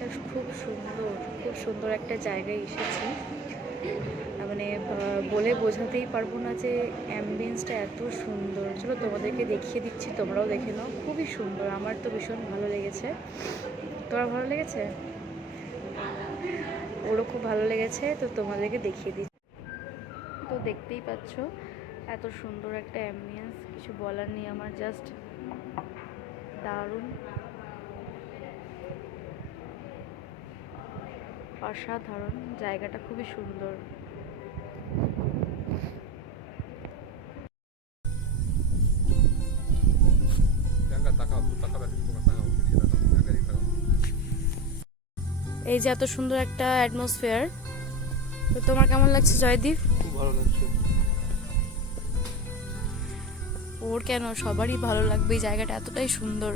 জায়গাটা খুব সুন্দর একটা জায়গায় এসেছি। মানে বলে বোঝাতেই পারবো না যে অ্যাম্বিয়েন্সটা এত সুন্দর। চলো তোমাদেরকে দেখিয়ে দিচ্ছি, তোমরাও দেখে নাও। খুবই সুন্দর, আমার তো ভীষণ ভালো লেগেছে। তোমার ভালো লেগেছে? ওরও খুব ভালো লেগেছে, তো তোমাদেরকে দেখিয়ে দিচ্ছি। তো দেখতেই পাচ্ছ এত সুন্দর একটা অ্যাম্বিয়েন্স, কিছু বলার নেই আমার, জাস্ট দারুণ, অসাধারণ। জায়গাটা খুবই সুন্দর। এই যে এত সুন্দর একটা অ্যাটমসফিয়ার, তো তোমার কেমন লাগছে জয়দীপ? খুব ভালো লাগছে। ওর কেন, সবারই ভালো লাগবে, এই জায়গাটা এতটাই সুন্দর।